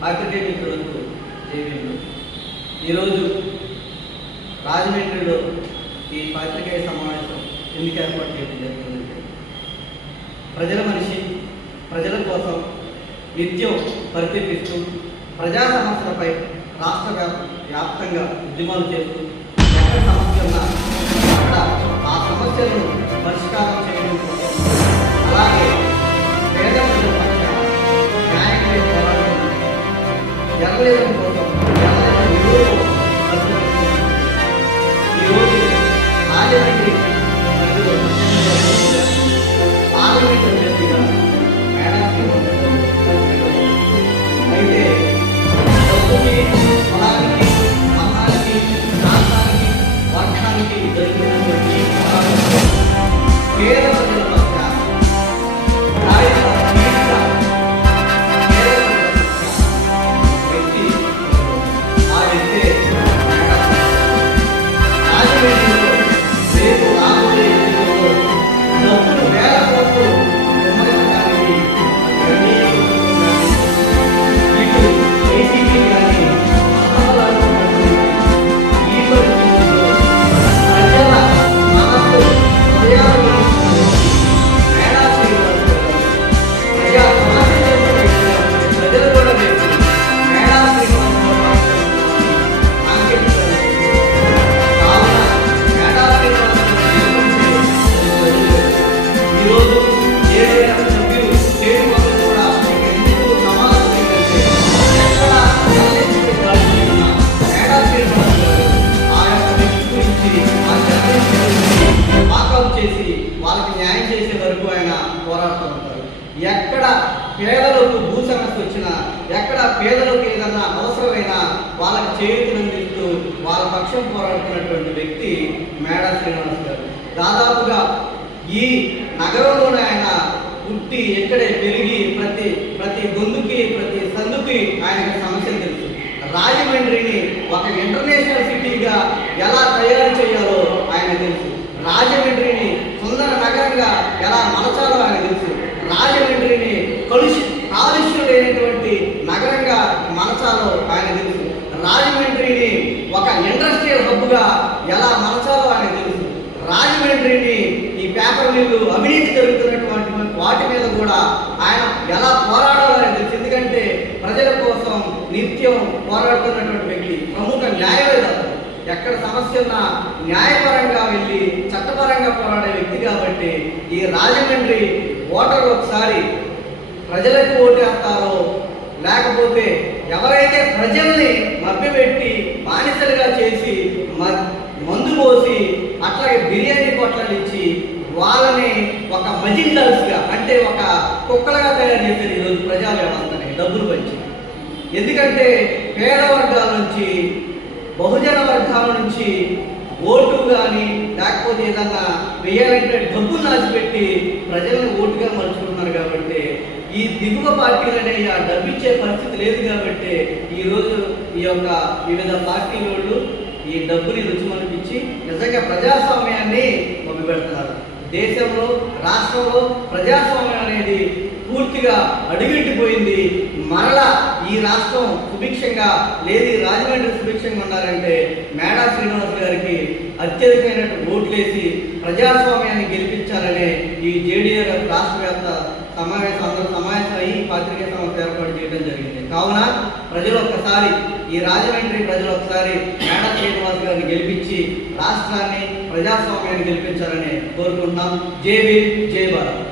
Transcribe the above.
పాత్రికేయ మిత్రులకు జేబీలు ఈరోజు రాజమండ్రిలో ఈ పాత్రికేయ సమావేశం ఎందుకు ఏర్పాటు చేయడం జరిగిందంటే ప్రజల మనిషి ప్రజల కోసం నిత్యం పరితెప్పిస్తూ ప్రజా సమస్యలపై రాష్ట్ర వ్యాప్తంగా ఉద్యమాలు చేస్తూ ఎక్కడ సమస్య ఉన్నా అక్కడ ఆ సమస్యలను పరిష్కారం చేయడం కోసం అలాగే పేద ప్రజల పక్షాన న్యాయం చేసే జర్నలిజం కోసం జర్నలిజం పేద పోరాడుతూ ఉంటారు ఎక్కడ పేదలకు భూ సమస్య వచ్చినా ఎక్కడ పేదలకు ఏదన్నా అవసరమైనా వాళ్ళకి చేయుతునందిస్తూ వాళ్ళ పక్షం పోరాడుతున్నటువంటి వ్యక్తి మేడా శ్రీనివాస్ గారు. దాదాపుగా ఈ నగరంలోనే ఆయన పుట్టి ఎక్కడే పెరిగి ప్రతి ప్రతి గొంతుకి ప్రతి సందుకి ఆయనకి సమస్యలు తెలుసు. రాజమండ్రిని ఒక ఇంటర్నేషనల్ సిటీగా ఎలా తయారు చేయాలో ఆయన తెలుసు రాజమండ్రిని సుందర నగరంగా ఎలా మలచాలో ఆయన తెలుసు రాజమండ్రిని కలుషి కాలుష్యం లేనటువంటి నగరంగా మలచాలో ఆయన తెలుసు రాజమండ్రిని ఒక ఇండస్ట్రియల్ హబ్గా ఎలా మలచాలో ఆయన తెలుసు. రాజమండ్రిని ఈ పేపర్ మిల్లు అవినీతి జరుగుతున్నటువంటి వాటి మీద కూడా ఆయన ఎలా పోరాడాలో ఆయన తెలుసు. ఎందుకంటే ప్రజల కోసం నిత్యం పోరాడుతున్నటువంటి వ్యక్తి ప్రముఖ న్యాయవేద ఎక్కడ సమస్య ఉన్నా న్యాయపరంగా వెళ్ళి చట్టపరంగా పోరాడే వ్యక్తి కాబట్టి ఈ రాజమండ్రి ఓటర్ ఒకసారి ప్రజలకు ఓటేస్తారో లేకపోతే ఎవరైతే ప్రజల్ని మభ్యపెట్టి బానిసలుగా చేసి వాళ్ళని ఒక మజిండల్స్గా అంటే ఒక కుక్కలుగా తయారు చేశారు ఈరోజు ప్రజా వ్యవస్థని డబ్బులు పంచి. ఎందుకంటే పేద వర్గాల నుంచి బహుజన వర్గాల నుంచి ఓటు కానీ లేకపోతే ఏదన్నా వేయాలంటే డబ్బులు నాచిపెట్టి ప్రజలను ఓటుగా మలుచుకుంటున్నారు కాబట్టి ఈ దిగువ పార్టీలనే ఆ డబ్బు ఇచ్చే పరిస్థితి లేదు కాబట్టి ఈరోజు ఈ యొక్క వివిధ పార్టీ వాళ్ళు ఈ డబ్బుని రుచిమనిపించి నిజంగా ప్రజాస్వామ్యాన్ని మొదలుపెడుతున్నారు దేశంలో రాష్ట్రంలో ప్రజాస్వామ్యం అనేది పూర్తిగా అడుగెట్టిపోయింది మరలా ఈ రాష్ట్రం సుభిక్షంగా లేదు రాజమండ్రి సుభిక్షంగా ఉండాలంటే మేడా శ్రీనివాస్ గారికి అత్యధికమైన ఓట్లేసి ప్రజాస్వామ్యాన్ని గెలిపించాలనే ఈ జేడీఆర్ రాష్ట్ర వ్యాప్త సమావేశం అందరూ సమావేశం అయ్యి పాత్రికేయ సంస్థ ఏర్పాటు చేయడం జరిగింది. కావున ప్రజలు ఒక్కసారి ఈ రాజమండ్రి ప్రజలు ఒకసారి మేడ శ్రీనివాస్ గారిని గెలిపించి రాష్ట్రాన్ని ప్రజాస్వామ్యాన్ని గెలిపించాలని కోరుకుంటున్నాం. జై భీమ్ జై భారత్.